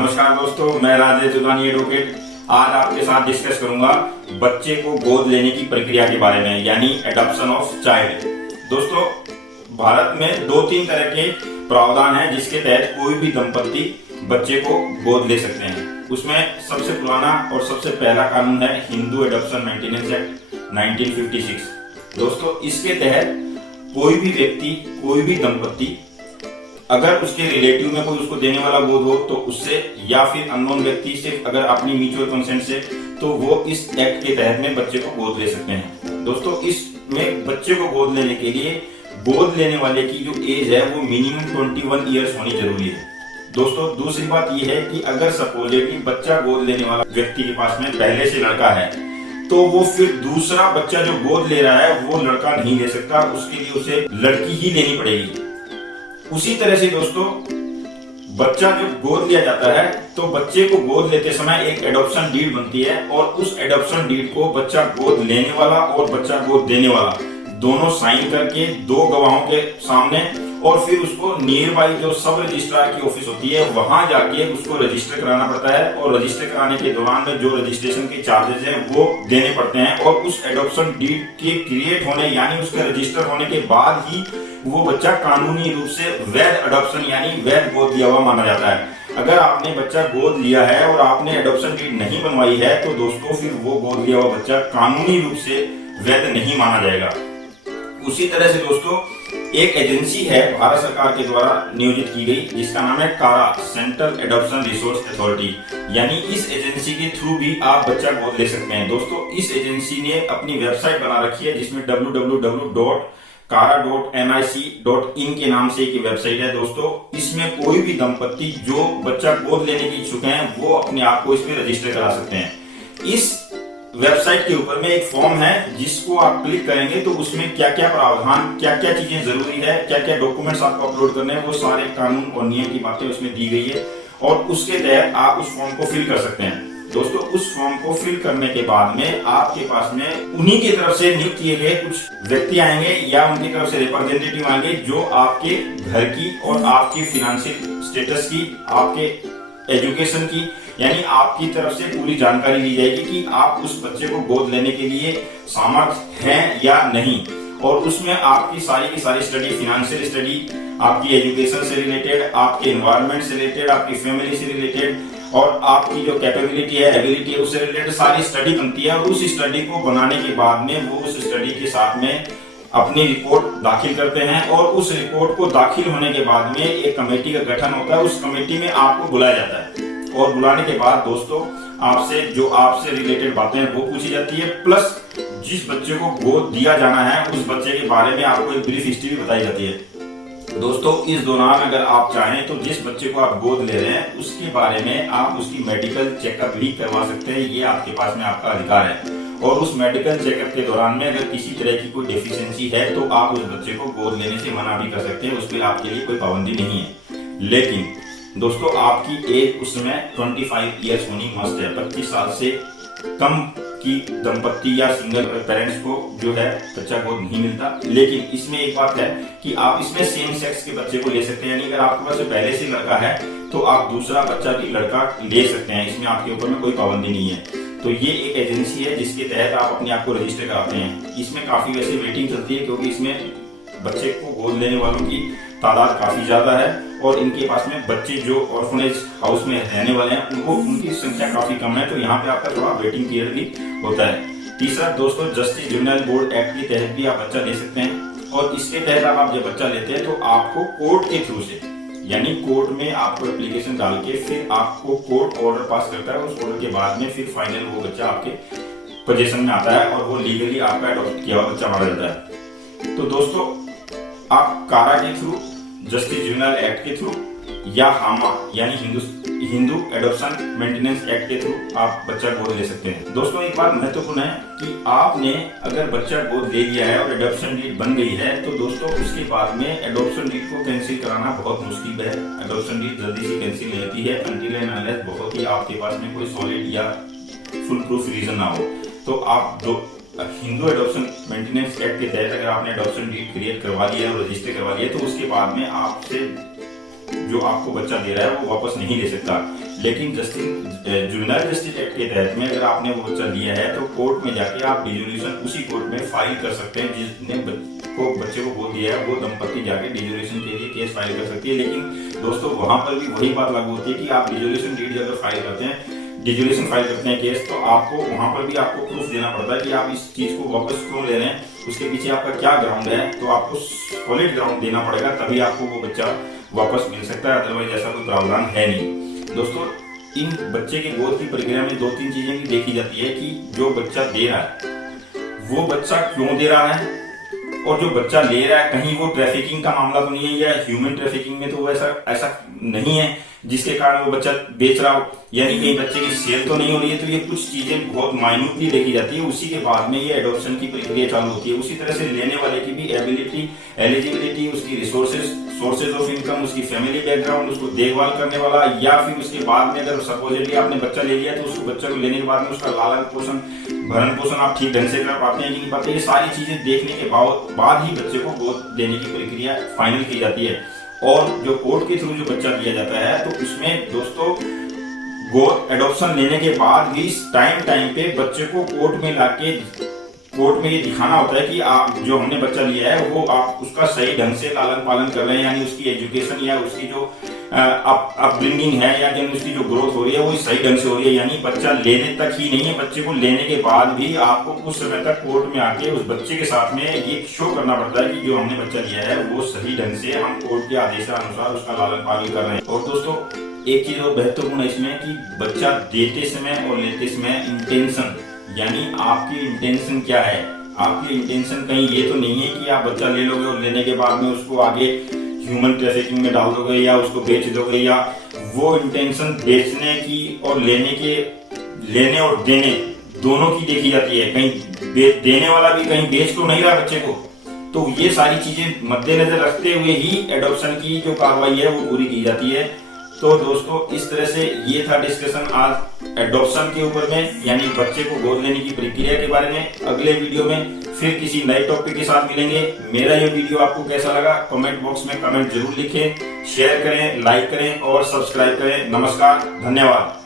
नमस्कार दोस्तों, मैं राजेश जुगानी एडवोकेट आज आपके साथ डिस्कस करूंगा बच्चे को गोद लेने की प्रक्रिया के बारे में, यानी एडॉप्शन ऑफ चाइल्ड। दोस्तों, भारत में 2-3 तरह के प्रावधान हैं जिसके तहत कोई भी दंपत्ति बच्चे को गोद ले सकते हैं। उसमें सबसे पुराना और सबसे पहला कानून है हिंदू एडॉप्शन मेंटेनेंस एक्ट 1956। दोस्तों, इसके तहत कोई भी व्यक्ति, कोई भी दंपत्ति अगर उसके रिलेटिव में कोई उसको देने वाला गोद हो तो उससे, या फिर अननोन व्यक्ति से अगर अपनी म्यूचुअल कंसेंट से, तो वो इस एक्ट के तहत में बच्चे को गोद ले सकते हैं। दोस्तों, इसमें बच्चे को गोद लेने के लिए गोद लेने वाले की जो एज है वो मिनिमम 21 ईयर्स होनी जरूरी है। दोस्तों, दूसरी बात यह है कि अगर सपोजेटली बच्चा गोद लेने वाला व्यक्ति के पास में पहले से लड़का है तो वो फिर दूसरा बच्चा जो गोद ले रहा है वो लड़का नहीं ले सकता, उसके लिए उसे लड़की ही लेनी पड़ेगी। उसी तरह से दोस्तों, बच्चा जो गोद लिया जाता है तो बच्चे को गोद लेते समय एक एडॉप्शन डीड बनती है और उस एडॉप्शन डीड को बच्चा गोद लेने वाला और बच्चा गोद देने वाला दोनों साइन करके 2 गवाहों के सामने, और फिर उसको नियर बाई जो सब रजिस्ट्रार की ऑफिस होती है वहां जाके उसको रजिस्टर कराना पड़ता है। और रजिस्टर कराने के दौरान में जो रजिस्ट्रेशन के चार्जेस हैं वो देने पड़ते हैं। और उस एडॉप्शन डीड के क्रिएट होने यानी उसके रजिस्टर होने के बाद ही वो बच्चा कानूनी रूप से वैध एडॉप्शन यानी वैध गोद लिया हुआ माना जाता है। अगर आपने बच्चा गोद लिया है और आपने एडॉप्शन डीड नहीं बनवाई है तो दोस्तों फिर वो गोद लिया हुआ बच्चा कानूनी रूप से वैध नहीं माना जाएगा। उसी तरह से दोस्तों, एक एजेंसी है भारत सरकार के द्वारा नियोजित की गई जिसका नाम है कारा, सेंट्रल एडॉप्शन रिसोर्स अथॉरिटी, यानी इस एजेंसी के थ्रू भी आप बच्चा गोद ले सकते हैं। दोस्तों, इस एजेंसी ने अपनी वेबसाइट बना रखी है जिसमें www.kara.nic.in के नाम से एक वेबसाइट है। दोस्तों, इसमें कोई भी दंपत्ति जो बच्चा गोद लेने की इच्छुक हैं वो अपने आप को इसमें रजिस्टर करा सकते हैं। इस वेबसाइट के ऊपर में एक फॉर्म है जिसको आप क्लिक करेंगे तो उसमें क्या क्या प्रावधान, क्या क्या चीजें जरूरी है, क्या क्या डॉक्यूमेंट्स आपको अपलोड करने हैं, वो सारे कानून और नियम की बातें उसमें दी गई है और उसके तहत आप उस फॉर्म को फिल कर सकते हैं। दोस्तों, उस फॉर्म को फिल करने के बाद में आपके पास में उन्हीं की तरफ से नियुक्त किए गए कुछ व्यक्ति आएंगे या उनकी तरफ से रिप्रेजेंटेटिव आएंगे जो आपके घर की और आपकी फिनेंशियल स्टेटस की, आपके एजुकेशन की, यानी आपकी तरफ से पूरी जानकारी ली जाएगी कि आप उस बच्चे को गोद लेने के लिए सामर्थ्य हैं या नहीं। और उसमें आपकी सारी की सारी स्टडी, फिनेंशियल स्टडी, आपकी एजुकेशन से रिलेटेड, आपके एनवायरनमेंट से रिलेटेड, आपकी फैमिली से रिलेटेड और आपकी जो कैपेबिलिटी है, एबिलिटी है, उससे रिलेटेड सारी स्टडी बनती है। और उस स्टडी को बनाने के बाद में वो उस स्टडी के साथ में अपनी रिपोर्ट दाखिल करते हैं और उस रिपोर्ट को दाखिल होने के बाद में एक कमेटी का गठन होता है। उस कमेटी में आपको बुलाया जाता है और बुलाने के बाद दोस्तों आपसे रिलेटेड बातें वो पूछी जाती है, प्लस जिस बच्चे को गोद दिया जाना है उस बच्चे के बारे में आपको एक ब्रीफ हिस्ट्री बताई जाती है। दोस्तों, इस दौरान अगर आप चाहें तो जिस बच्चे को आप गोद ले रहे हैं उसके बारे में आप उसकी मेडिकल चेकअप भी करवा सकते हैं। ये आपके पास में आपका अधिकार है। और उस मेडिकल चेकअप के दौरान में अगर किसी तरह की कोई डेफिशिएंसी है तो आप उस बच्चे को गोद लेने से मना भी कर सकते हैं, उस पर आपके लिए कोई पाबंदी नहीं है। लेकिन दोस्तों, आपकी एज उस समय 25 ईयर्स होनी मस्ट है। 25 साल से कम की दंपत्ति या सिंगल पेरेंट्स को जो है बच्चा गोद नहीं मिलता। लेकिन इसमें एक बात है कि आप इसमें सेम सेक्स के बच्चे को ले सकते हैं, यानी अगर आपके पास पहले से लड़का है तो आप दूसरा बच्चा भी लड़का ले सकते हैं। इसमें आपके ऊपर में कोई पाबंदी नहीं है। तो ये एक एजेंसी है जिसके तहत आप अपने आप को रजिस्टर कराते हैं। इसमें काफी वैसे वेटिंग चलती है क्योंकि इसमें बच्चे को गोद लेने वालों की तादाद काफी ज्यादा है और इनके पास में बच्चे जो ऑर्फनेज हाउस में रहने वाले हैं उनकी संख्या काफी कम है, तो यहाँ पे आपका थोड़ा वेटिंग पीरियड भी होता है। तीसरा दोस्तों, जस्टिस जुवेनाइल बोर्ड एक्ट के तहत भी आप बच्चा ले सकते हैं और इसके तहत आप जब बच्चा लेते हैं तो आपको कोर्ट के थ्रू से, यानी कोर्ट में आपको एप्लीकेशन डाल के फिर आपको कोर्ट ऑर्डर पास करता है। उस ऑर्डर के बाद में फिर फाइनल वो बच्चा आपके पोजीशन में आता है और वो लीगली आपका अडॉप्ट किया हुआ बच्चा माना जाता है। तो दोस्तों, आप कारा के थ्रू, जस्टिस जुवेनाइल एक्ट के थ्रू या हामा यानी हिंदू एडॉप्शन मेंटेनेंस एक्ट के थ्रू आप बच्चा गोद ले सकते हैं। दोस्तों, एक बात महत्वपूर्ण है कि आपने अगर बच्चा गोद ले लिया है और एडॉप्शन डीड बन गई है तो दोस्तों उसके बाद में एडॉप्शन डीड को कैंसिल कराना बहुत मुश्किल है। एडॉप्शन डीड जल्दी से कैंसिल नहीं होती है अनटिल एंड अनलेस बहुत ही आपके पास में कोई सॉलिड या फुल प्रूफ रीजन ना हो। तो आप हिंदू एडॉप्शन मेंटेनेंस एक्ट के तहत अगर आपने एडॉप्शन डीड क्रिएट करवा लिया है, रजिस्टर करवा लिया है, तो उसके बाद में आपसे जो आपको बच्चा दे रहा है वो वापस नहीं ले सकता। लेकिन जुवेनाइल जस्टिस एक्ट के तहत में अगर आपने वो बच्चा लिया है तो कोर्ट में जाके आप डिजोल्यूशन उसी कोर्ट में फाइल कर सकते हैं। जिसने बच्चे को गोद दिया है वो दंपत्ति जाके डिजोल्यूशन के लिए केस फाइल कर सकती है। लेकिन दोस्तों वहां पर भी वही बात लागू होती है कि आप डिजोल्यूशन डीड अगर फाइल करते हैं, डिजोल्यूशन फाइल करते हैं केस, तो आपको वहां पर भी आपको प्रूफ देना पड़ता है कि आप इस चीज को वापस क्यों ले रहे हैं, उसके पीछे आपका क्या ग्राउंड है। तो आपको सॉलिड ग्राउंड देना पड़ेगा, तभी आपको वो बच्चा वापस मिल सकता है, अदरवाइज ऐसा कोई प्रावधान है नहीं। दोस्तों इन बच्चे के गोद की प्रक्रिया में 2-3 चीजें भी देखी जाती है कि जो बच्चा दे रहा है वो बच्चा क्यों दे रहा है, और जो बच्चा ले रहा है कहीं वो ट्रैफिकिंग का मामला तो नहीं है, या ह्यूमन ट्रैफिकिंग में तो ऐसा नहीं है जिसके कारण वो बच्चा बेच रहा हो, यानी कहीं बच्चे की सेल तो नहीं हो रही है। तो ये कुछ चीजें बहुत माइन्यूटली देखी जाती है, उसी के बाद में ये एडॉप्शन की प्रक्रिया चालू होती है। उसी तरह से लेने वाले की भी एबिलिटी, एलिजिबिलिटी, उसकी सोर्सेज ऑफ इनकम, उसकी फैमिली बैकग्राउंड, उसको देखभाल करने वाला, या फिर उसके बाद में अगर सपोजिटली आपने बच्चा ले लिया तो उस बच्चे को लेने के बाद में उसका लालन पोषण, भरण पोषण आप ठीक ढंग से कर पाते हैं कि नहीं पाते, ये सारी चीजें देखने के बाद ही बच्चे को गोद देने की प्रक्रिया फाइनल की जाती है। और जो कोर्ट के थ्रू जो बच्चा दिया जाता है तो उसमें दोस्तों गोद एडॉप्शन लेने के बाद भी टाइम पे बच्चे को कोर्ट में ये दिखाना होता है कि आप जो हमने बच्चा लिया है वो आप उसका सही ढंग से लालन पालन कर रहे हैं, यानी उसकी एजुकेशन या उसकी जो अपब्रिंगिंग है या उसकी जो ग्रोथ हो रही है वो सही ढंग से हो रही है। यानी बच्चा लेने तक ही नहीं है, बच्चे को लेने के बाद भी आपको कुछ समय तक कोर्ट में आके उस बच्चे के साथ में ये शो करना पड़ता है कि जो हमने बच्चा लिया है वो सही ढंग से हम कोर्ट के आदेशानुसार उसका लालन पालन कर रहे हैं। और दोस्तों एक चीज और महत्वपूर्ण है इसमें कि बच्चा देते समय और लेते समय इंटेंशन, यानी आपकी इंटेंशन क्या है। आपकी इंटेंशन कहीं ये तो नहीं है कि आप बच्चा ले लोगे और लेने के बाद में उसको आगे ह्यूमन ट्रैफिकिंग में डाल दोगे या उसको बेच दोगे, या वो इंटेंशन बेचने की और लेने और देने दोनों की देखी जाती है। कहीं देने वाला भी कहीं बेच तो नहीं रहा बच्चे को। तो ये सारी चीजें मद्देनजर रखते हुए ही एडॉप्शन की जो कार्रवाई है वो पूरी की जाती है। तो दोस्तों इस तरह से ये था डिस्कशन आज एडॉप्शन के ऊपर में, यानी बच्चे को गोद लेने की प्रक्रिया के बारे में। अगले वीडियो में फिर किसी नए टॉपिक के साथ मिलेंगे। मेरा ये वीडियो आपको कैसा लगा कमेंट बॉक्स में कमेंट जरूर लिखें, शेयर करें, लाइक करें और सब्सक्राइब करें। नमस्कार, धन्यवाद।